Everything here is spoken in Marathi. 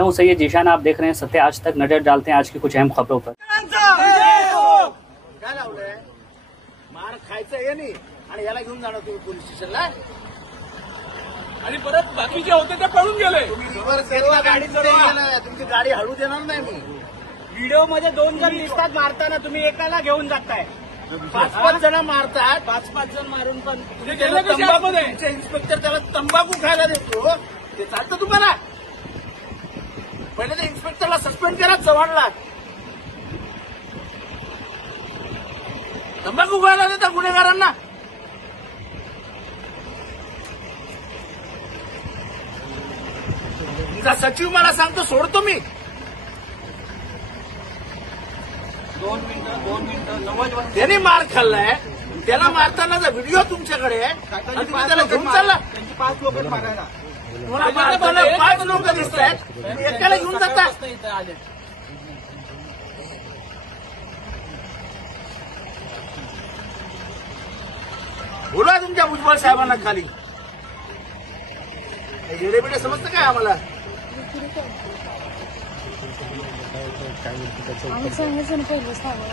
मैं हूं सैयद जीशान, आप देख रहे हैं सत्य आज तक। नजर डालते हैं आज की कुछ अहम खबरों पर। काय लावलंय? मार खायचं हे नाही आणि याला घेऊन जाणार तुम्ही पोलीस स्टेशनला आणि परत बाकीचे होते ते पळून गेले. गाडी तुमची गाडी हळू देणार नाही मी. व्हिडिओ मध्ये 2 जण दिसतात मारताना, तुम्ही एकाला घेऊन जाताय. 5-5 जण मारतात. 5-5 जण मारून पण ते गेले कसे आतमध्ये? तुमचे इन्स्पेक्टर त्याला तंबाखू खायला देतो, ते चालतं तुम्हाला? पहिले ते इन्स्पेक्टरला सस्पेंड करा, चव्हाणला. तंबाखू खायला देता गुन्हेगारांना. तुमचा सचिव मला सांगतो सोडतो मी. 2 मिनिटं त्याने मार खाल्लाय, त्याला मारतानाचा व्हिडिओ तुमच्याकडे आहे आणि तुम्ही त्याला घेऊन चालला. त्यांची 5 लोक मारायला. तुम्हाला मारताना 5 लोक दिसत आहेत, तुम्ही एकाला घेऊन जाता. इथं आले. बोला तुमच्या भुजबळ साहेबांना खाली. येडेबिडे समजतं काय आम्हाला? आम्ही सांगायचं ना पहिलं सांगा.